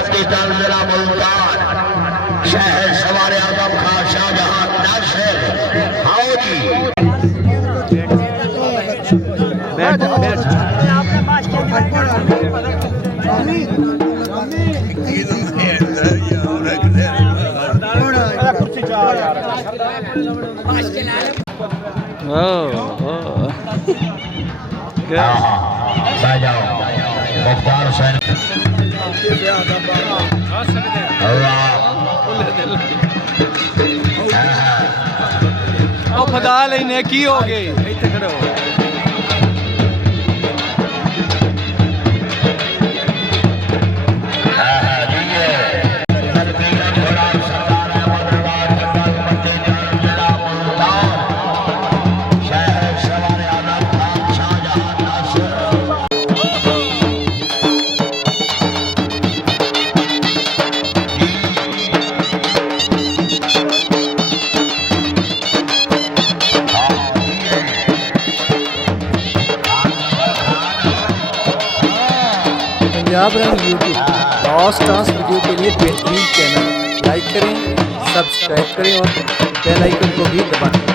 मक्की टन जिला मुल्तान शहर सवार आजम खान शाहजहां नासिर आओ जी बैठ बैठ मुख्तार हुसैन खुदा लेने की हो गए इतने खड़े हो पंजाब रंग यूट्यूब टॉस टॉस वीडियो के लिए बेहतरीन चैनल लाइक करें, सब्सक्राइब करें और बेल आइकन को भी दबाएं।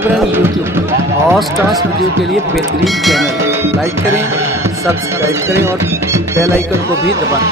पंजाब रंग यूट्यूब और स्टार्स वीडियो के लिए बेहतरीन चैनल। लाइक करें, सब्सक्राइब करें और बेल आइकन को भी दबाएं।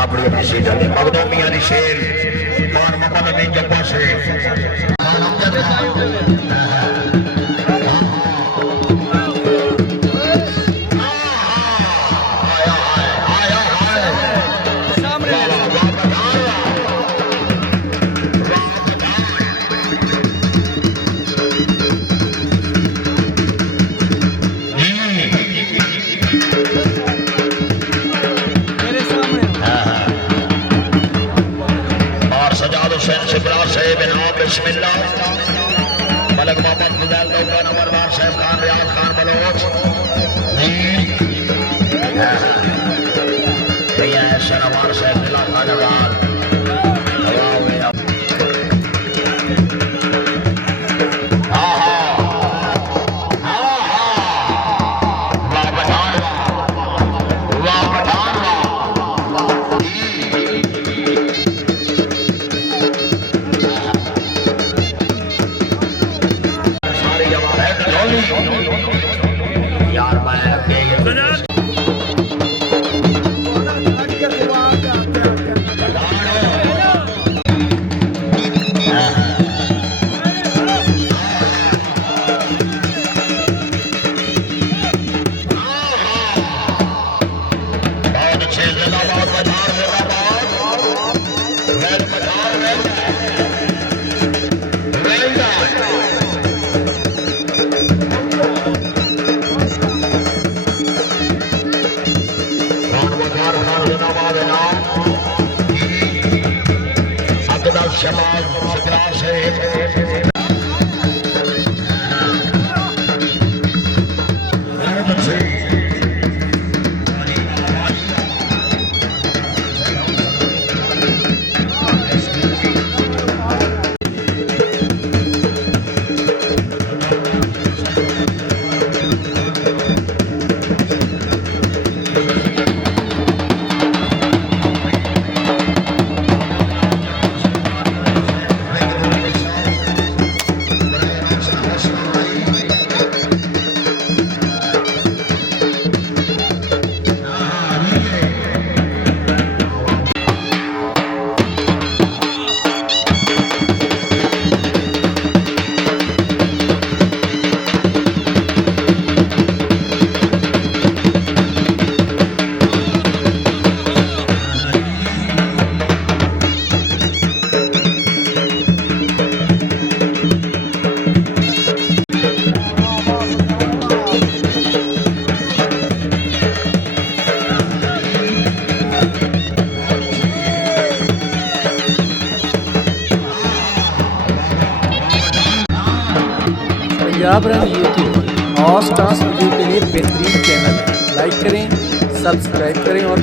अपनी अपनी सीट मगदों मियां दी शेर कौन मकान में जब्बा से मलक मोहम्मद फजल लोकन अमरवार साहब खान रियाज खान बलोच भैया शरवार साहब जिला खानाबाद शबाज सिकरार से पंजाब रंग यूट्यूब और स्टार्स वीडियो के लिए बेहतरीन चैनल। लाइक करें, सब्सक्राइब करें और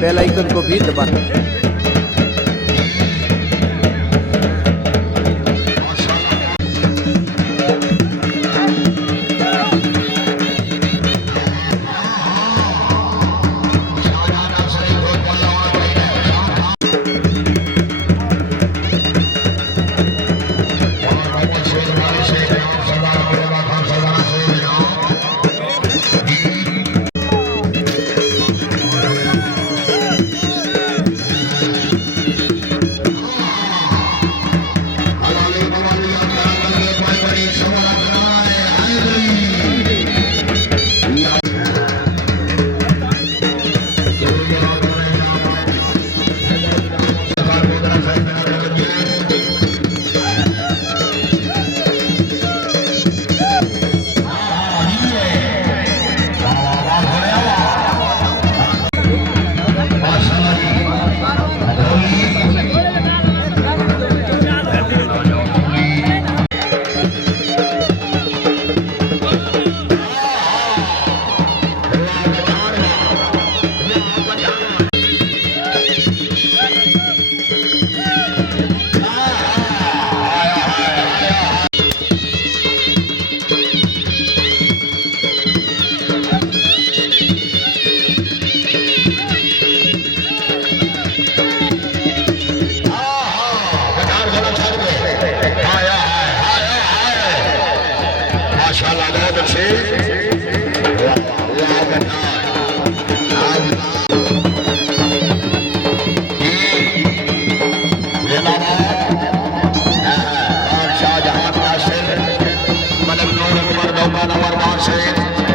बेल आइकन को भी दबाएं। माशाल्लाह बहुत अच्छे शाहजहां नासिर मलिक नूर अकबर नंबर 12 से